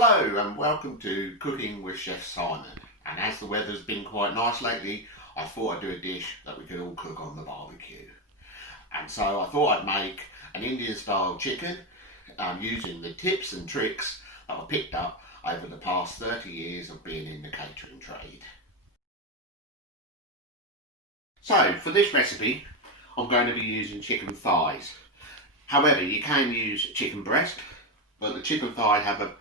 Hello and welcome to Cooking with Chef Simon. And as the weather's been quite nice lately, I thought I'd do a dish that we could all cook on the barbecue. And so I thought I'd make an Indian style chicken using the tips and tricks that I picked up over the past 30 years of being in the catering trade. So for this recipe, I'm going to be using chicken thighs. However, you can use chicken breast, but the chicken thigh have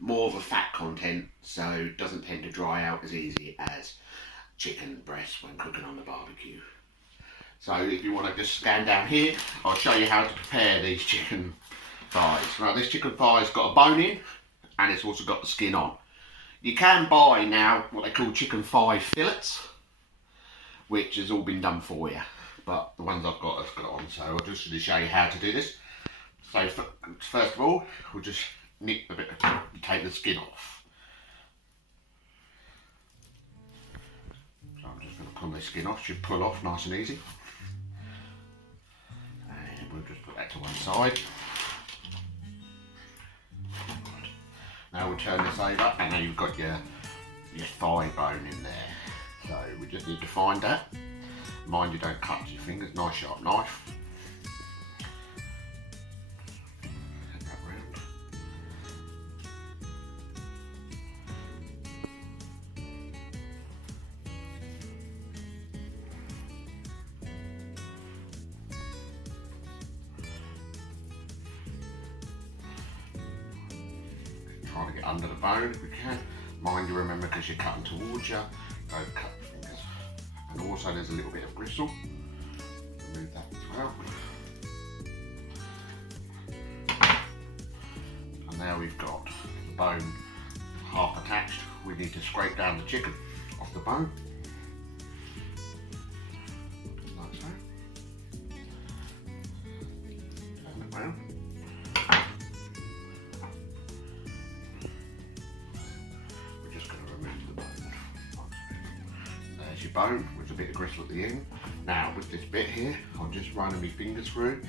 more of a fat content, so it doesn't tend to dry out as easy as chicken breast when cooking on the barbecue. So if you want to just scan down here, I'll show you how to prepare these chicken thighs. Now this chicken thigh's got a bone in, and it's also got the skin on. You can buy now what they call chicken thigh fillets, which has all been done for you, but the ones I've got have got on, so I'll just show you how to do this. So first of all, we'll just nip a bit, take the skin off. So I'm just going to pull the skin off, should pull off nice and easy. And we'll just put that to one side. Now we'll turn this over, and now you've got your thigh bone in there. So we just need to find that. Mind you don't cut your fingers, nice sharp knife. Head that round. Try to get under the bone if we can. Mind you, remember, because you're cutting towards you, don't cut your fingers. And also there's a little bit of gristle. Remove that as well. And now we've got the bone half attached. We need to scrape down the chicken off the bone. Like so. Turn it round. We're just going to remove the bone. There's your bone with a bit of gristle at the end. Now with this bit here, I'm just running my fingers through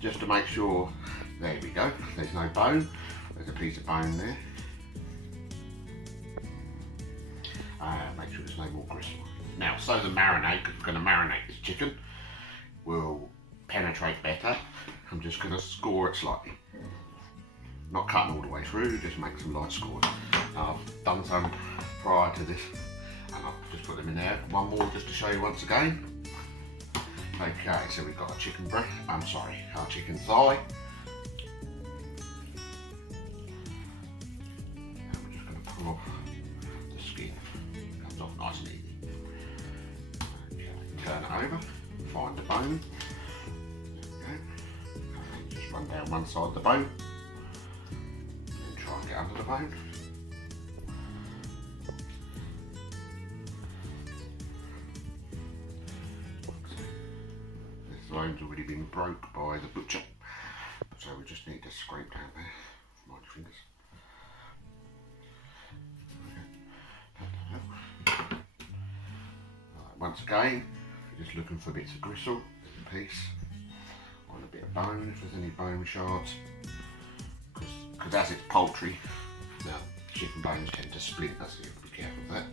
just to make sure. There we go, there's no bone, there's a piece of bone there. Make sure there's no more gristle. Now, so the marinade, because we're going to marinate this chicken, will penetrate better. I'm just going to score it slightly. Not cutting all the way through, just make some light scores. I've done some prior to this, and I'll just put them in there. One more just to show you once again. Okay, so we've got our chicken breast, our chicken thigh. And we're just going to pull off the skin. Comes off nice and easy. Okay, turn it over, find the bone. There we go. Just run down one side of the bone. And try and get under the bone. The bone's already been broke by the butcher, so we just need to scrape down there. Mind your fingers. Right, once again, we're just looking for bits of gristle, a piece, on a bit of bone if there's any bone shards, because as it's poultry, now chicken bones tend to split, so you have to be careful of that.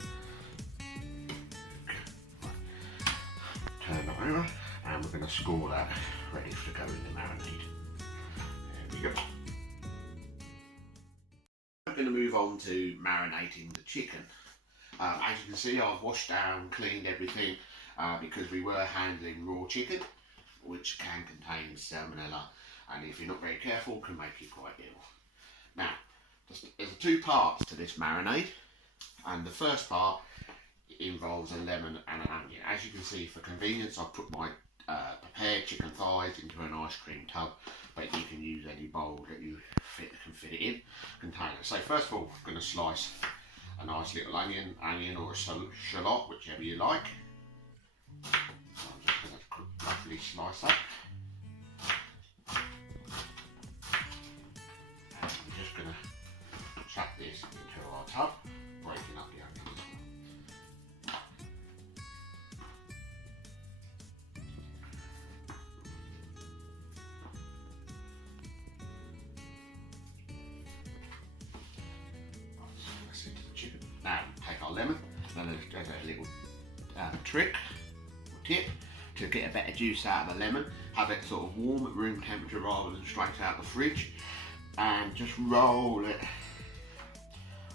Turn it over. And we're going to score that ready to go in the marinade. There we go. I'm going to move on to marinating the chicken. As you can see, I've washed down, cleaned everything because we were handling raw chicken, which can contain salmonella, and if you're not very careful, can make you quite ill. Now, there's two parts to this marinade, and the first part involves a lemon and an onion. As you can see, for convenience, I've put my prepared chicken thighs into an ice cream tub, but you can use any bowl that you can fit it in container. So first of all, I'm going to slice a nice little onion or a shallot, whichever you like. So I'm just going to roughly slice that. And I'm just going to chuck this into our tub, breaking up the onions. our lemon. And there's a little trick, tip, to get a better juice out of the lemon. Have it sort of warm at room temperature rather than straight out the fridge. And just roll it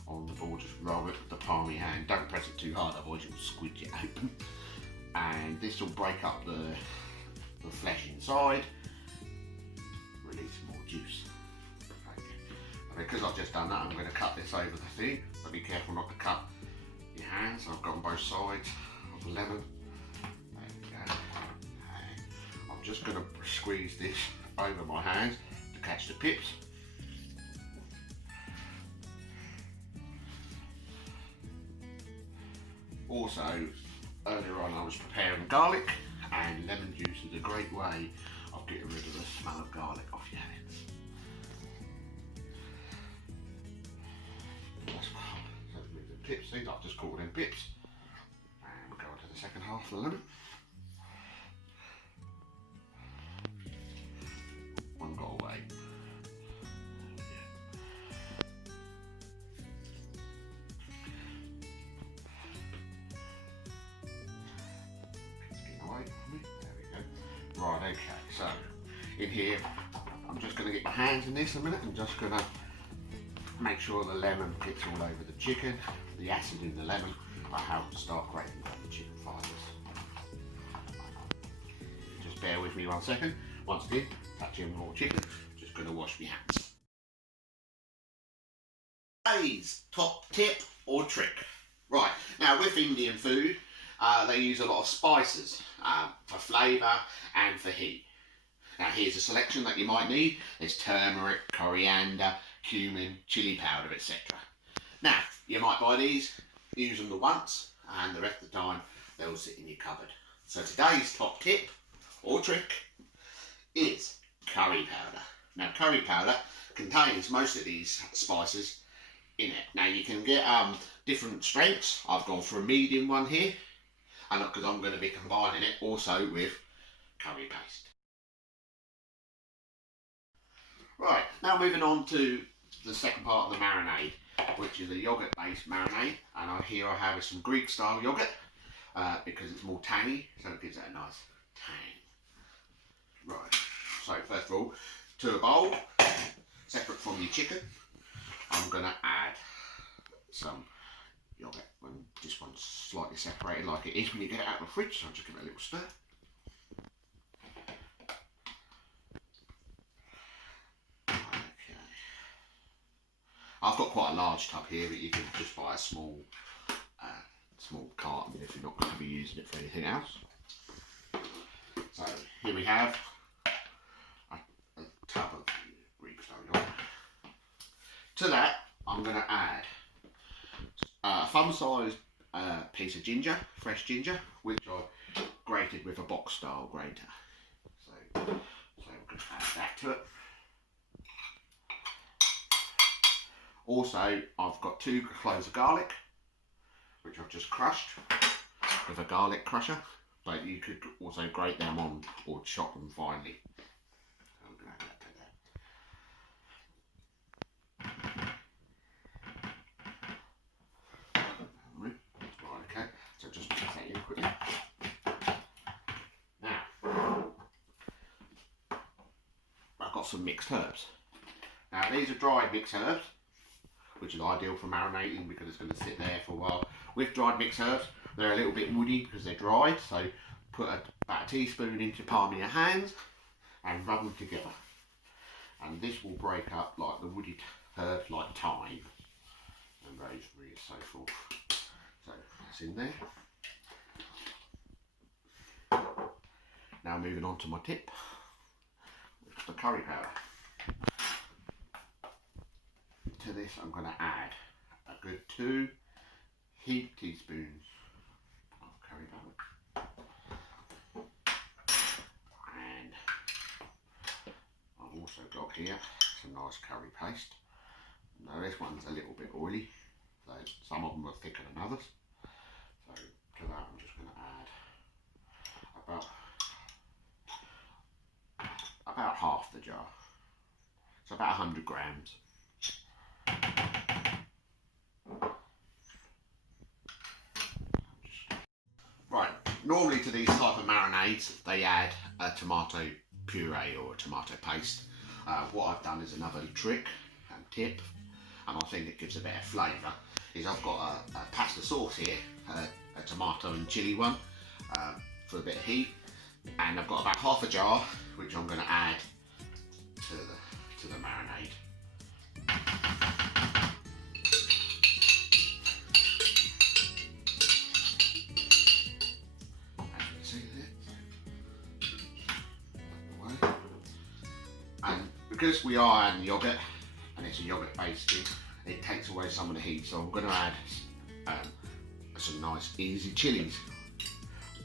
on the board, just roll it with the palm of your hand. Don't press it too hard, otherwise you'll squidge it open. And this will break up the flesh inside, release more juice. Okay. And because I've just done that, I'm going to cut this over the thing, but be careful not to cut your hands. I've got on both sides of the lemon. There we go. And I'm just going to squeeze this over my hands to catch the pips. Also, earlier on I was preparing garlic, and lemon juice is a great way of getting rid of the smell of garlic off your hands. So remove the pips, these I've just called them pips. And we'll go on to the second half of the lemon. One got away. Right, okay, so in here, I'm just going to get my hands in this a minute. I'm just going to make sure the lemon gets all over the chicken. The acid in the lemon will help to start grating up the chicken fibres. Just bear with me 1 second. Once again, touching raw chicken, just going to wash my hands. Today's top tip or trick. Right, now with Indian food, they use a lot of spices for flavour and for heat. Now here's a selection that you might need. There's turmeric, coriander, cumin, chilli powder, etc. Now, you might buy these, use them the once, and the rest of the time they'll sit in your cupboard. So today's top tip or trick is curry powder. Now curry powder contains most of these spices in it. Now you can get different strengths. I've gone for a medium one here, and because I'm going to be combining it also with curry paste. Right, now moving on to the second part of the marinade, which is a yoghurt based marinade, and here I have some Greek style yoghurt because it's more tangy, so it gives it a nice tang. Right, so first of all, to a bowl, separate from your chicken, I'm going to add some yoghurt, and this one's slightly separated like it is when you get it out of the fridge, so I'll just give it a little stir. Okay. I've got quite a large tub here, but you can just buy a small carton if you're not going to be using it for anything else. So here we have a tub of Greek style yogurt. To that, I'm going to add a thumb-sized piece of ginger, fresh ginger, which I've grated with a box-style grater. So I'm going to add that to it. Also, I've got 2 cloves of garlic, which I've just crushed with a garlic crusher, but you could also grate them on or chop them finely. I'm going to add that to that. Okay, so just mix that in quickly. Now, I've got some mixed herbs. Now these are dried mixed herbs, which is ideal for marinating because it's going to sit there for a while. With dried mixed herbs, they're a little bit woody because they're dried, so put about a teaspoon into the palm of your hands and rub them together. And this will break up like the woody herbs like thyme and rosemary and so forth. So that's in there. Now moving on to my tip, the curry powder. To this I'm going to add a good 2 heaped teaspoons of curry powder. And I've also got here some nice curry paste. Now this one's a little bit oily, so some of them are thicker than others. So to that I'm just going to add about half the jar. So about 100 grams. normally to these type of marinades they add a tomato puree or a tomato paste. What I've done is another trick and tip, and I think it gives a better flavour, is I've got a pasta sauce here, a tomato and chilli one, for a bit of heat, and I've got about half a jar which I'm going to add to the marinade. And because we are adding yoghurt, and it's a yoghurt based thing, it takes away some of the heat, so I'm going to add some nice easy chilies.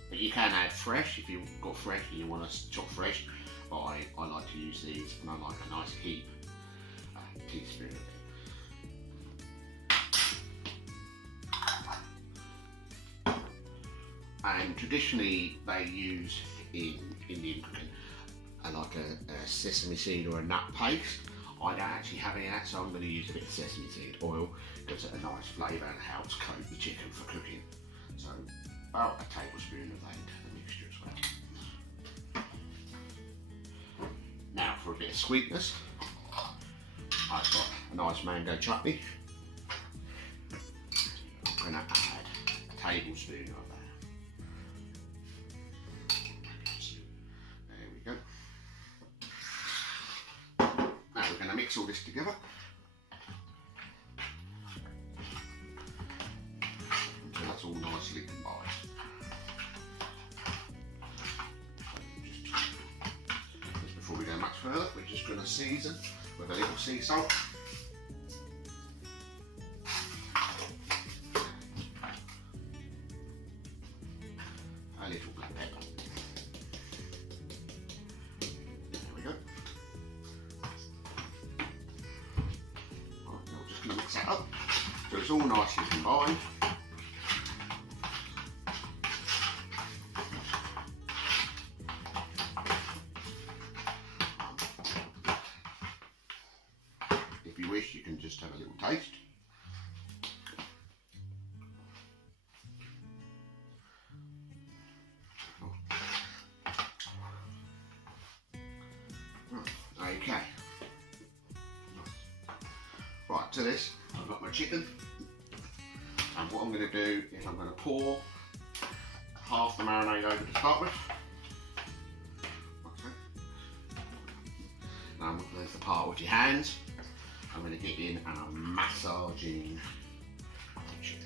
But you can add fresh if you've got fresh and you want to chop fresh, but I like to use these, and I like a nice heap, teaspoon of it. And traditionally they use in Indian cooking like a sesame seed or a nut paste. I don't actually have any of that, so I'm going to use a bit of sesame seed oil. Gives it a nice flavour and helps coat the chicken for cooking. So about a tablespoon of that into the mixture as well. Now for a bit of sweetness, I've got a nice mango chutney. I'm going to add a tablespoon of that. We're going to mix all this together until that's all nicely combined. Just before we go much further, we're just going to season with a little sea salt, a little black pepper. There we go. Mix that up so it's all nicely combined. If you wish, you can just have a little taste. Okay. Right, to this, I've got my chicken, and what I'm going to do is I'm going to pour half the marinade over to start with. Okay. Now there's the part with your hands. I'm going to get in and I'm massaging the chicken.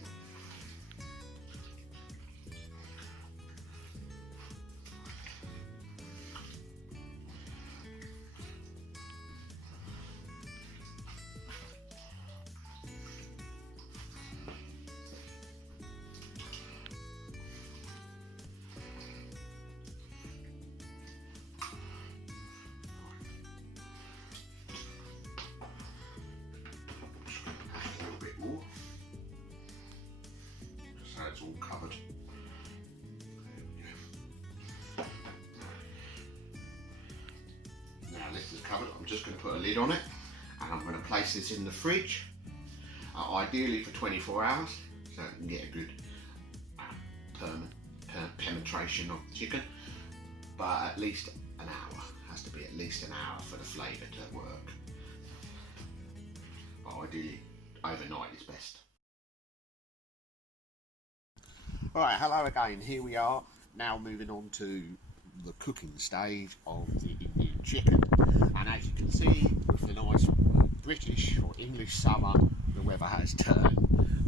It's all covered. There we go. Now this is covered. I'm just going to put a lid on it, and I'm going to place this in the fridge, ideally for 24 hours, so it can get a good penetration of the chicken, but at least an hour. Has to be at least an hour for the flavour to work. But ideally overnight is best. Alright, hello again, here we are, now moving on to the cooking stage of the Indian chicken, and as you can see, with the nice British or English summer, the weather has turned, and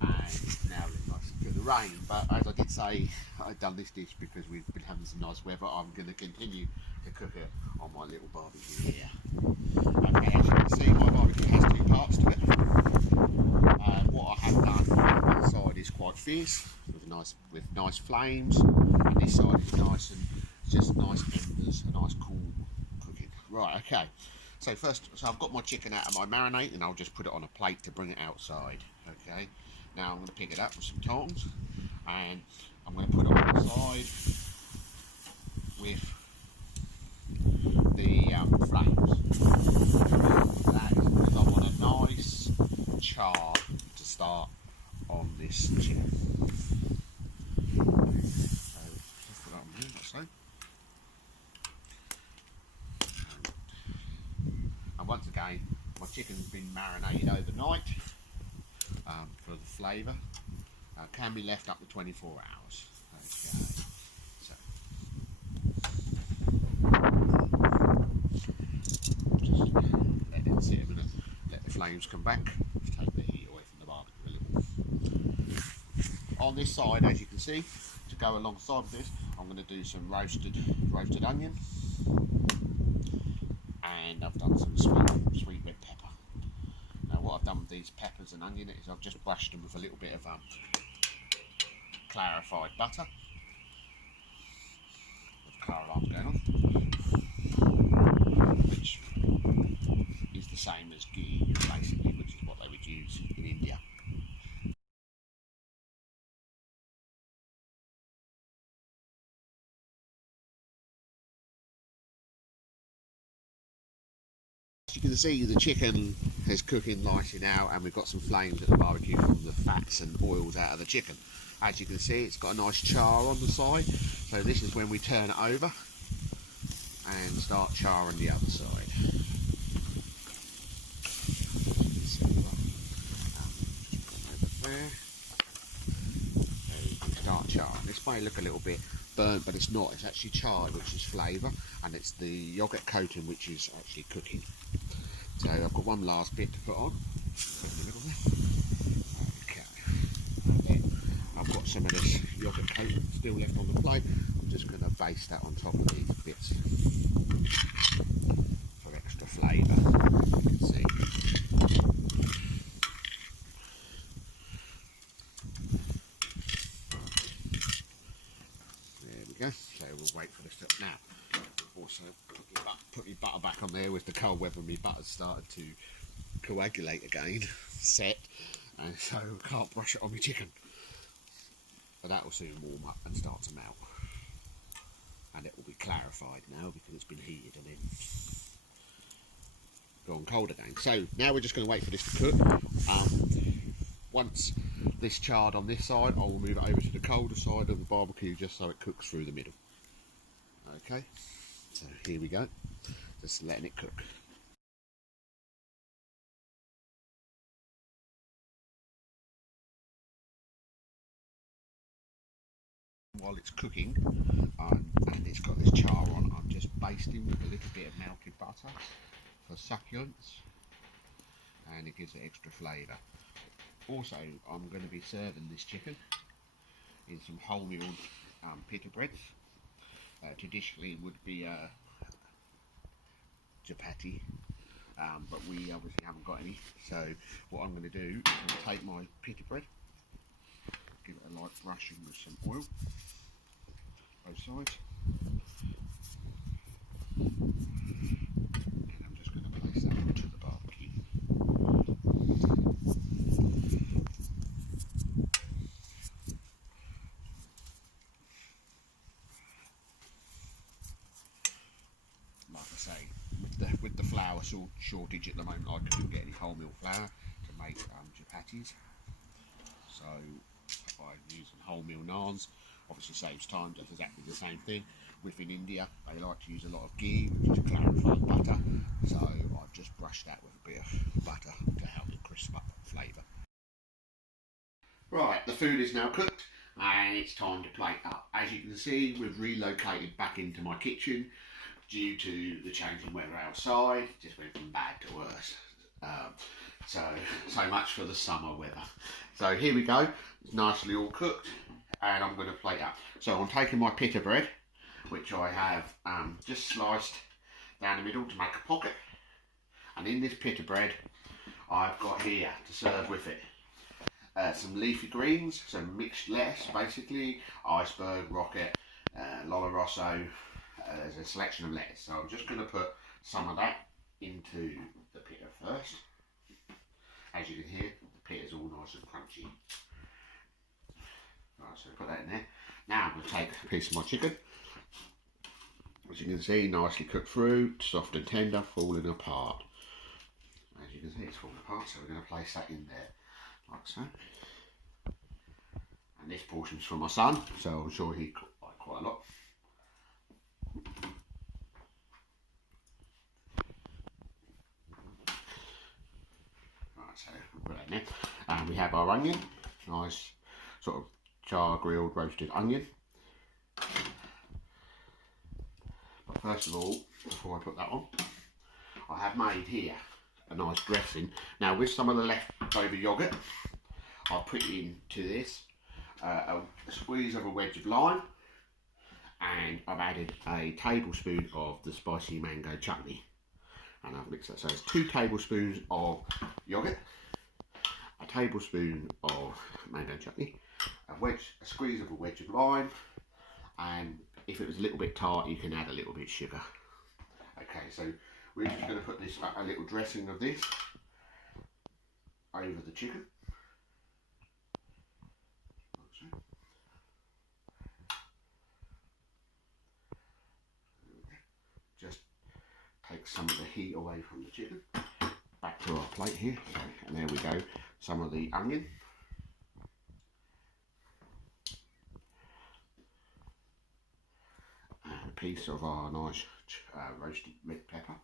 now it's nice to the rain, but as I did say, I've done this dish because we've been having some nice weather. I'm going to continue to cook it on my little barbecue here. Okay, as you can see, my barbecue has two parts to it. What I have done on the side is quite fierce, with nice flames, and this side is nice and just nice embers, a nice cool cooking. Right, okay. So I've got my chicken out of my marinade, and I'll just put it on a plate to bring it outside. Okay. Now I'm going to pick it up with some tongs, and I'm going to put it on the side with the flames. That is because I want a nice char to start on this chicken. So chicken's been marinated overnight for the flavour. Can be left up to 24 hours. Okay. So just let it sit a minute, let the flames come back, just take the heat away from the barbecue a little. On this side, as you can see, to go alongside with this, I'm going to do some roasted onion, and I've done some sweet red pepper. Now what I've done with these peppers and onion is I've just brushed them with a little bit of clarified butter. The car alarm's going on, which is the same as ghee basically, which is what they would use in India. As you can see, the chicken is cooking nicely now, and we've got some flames at the barbecue from the fats and oils out of the chicken. As you can see, it's got a nice char on the side, so this is when we turn it over and start charring the other side. Start charring. This may look a little bit burnt, but it's not. It's actually charred, which is flavour, and it's the yogurt coating which is actually cooking. So I've got one last bit to put on. Okay. And then I've got some of this yogurt coating still left on the plate. I'm just going to baste that on top of these bits for extra flavour. You can see. There we go. So we'll wait for this to now. Also put my butter back on there with the cold weather. My butter's started to coagulate again, set, and so I can't brush it on my chicken. But that will soon warm up and start to melt, and it will be clarified now because it's been heated and then gone cold again. So now we're just going to wait for this to cook. Once this charred on this side, I will move it over to the colder side of the barbecue just so it cooks through the middle. Okay, so here we go, just letting it cook. While it's cooking, and it's got this char on, I'm just basting with a little bit of melted butter for succulence, and it gives it extra flavour. Also, I'm going to be serving this chicken in some wholemeal pita breads. Traditionally would be chapati, but we obviously haven't got any. So what I'm going to do is take my pita bread, give it a light brushing with some oil, both sides, and I'm just going to place that onto the barbecue. Like I say, with the flour shortage at the moment, I couldn't get any wholemeal flour to make chapatis, so I'm using wholemeal naans. Obviously saves time, just exactly the same thing. Within India, they like to use a lot of ghee, which is clarified butter, so I've just brushed that with a bit of butter to help it crisp up flavour. Right, the food is now cooked and it's time to plate up. As you can see, we've relocated back into my kitchen due to the changing weather outside. Just went from bad to worse. So much for the summer weather. So here we go, it's nicely all cooked, and I'm going to plate up. So I'm taking my pita bread, which I have just sliced down the middle to make a pocket, and in this pita bread I've got here to serve with it some leafy greens, some mixed lettuce, basically iceberg, rocket, Lollo Rosso. There's a selection of lettuce, so I'm just going to put some of that into the pita first. As you can hear, the pita's all nice and crunchy. Right, so put that in there. Now I'm going to take a piece of my chicken. As you can see, nicely cooked through, soft and tender, falling apart. As you can see, it's falling apart, so we're going to place that in there, like so. And this portion's for my son, so I'm sure he cooked like quite a lot. So we'll put that in there. And we have our onion, nice sort of char grilled roasted onion. But first of all, before I put that on, I have made here a nice dressing. Now with some of the leftover yoghurt, I'll put into this a squeeze of a wedge of lime, and I've added a tablespoon of the spicy mango chutney, and I've mixed that. So it's 2 tablespoons of yoghurt, a tablespoon of mango chutney, a squeeze of a wedge of lime, and if it was a little bit tart you can add a little bit of sugar. Okay, so we're just going to put this, a little dressing of this over the chicken. Just take some of the heat away from the chicken. Back to our plate here, and there we go. Some of the onion. And a piece of our nice roasted red pepper.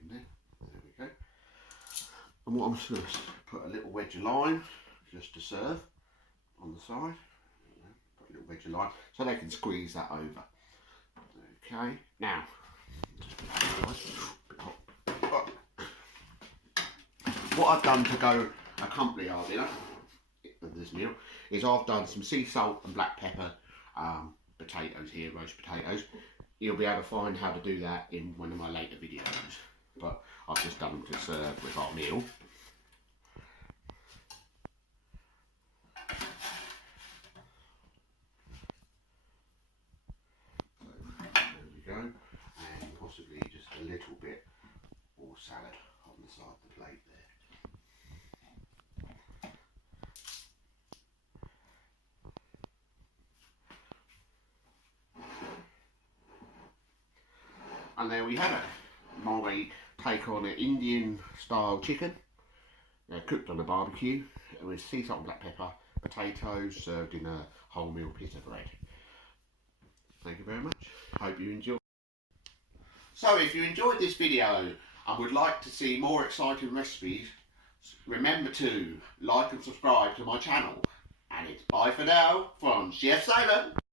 In there. There we go. And what I'm just going to put a little wedge of lime just to serve on the side. Put a little wedge of lime so they can squeeze that over. Okay, now what I've done to go accompany our dinner with this meal is I've done some sea salt and black pepper potatoes here, roast potatoes. You'll be able to find how to do that in one of my later videos, but I've just done them to serve with our meal. And possibly just a little bit more salad on the side of the plate there. And there we have it, my take on an Indian style chicken, cooked on a barbecue with sea salt and black pepper, potatoes served in a wholemeal pita bread. Thank you very much. Hope you enjoy. So if you enjoyed this video and would like to see more exciting recipes, remember to like and subscribe to my channel. And it's bye for now from Chef Simon.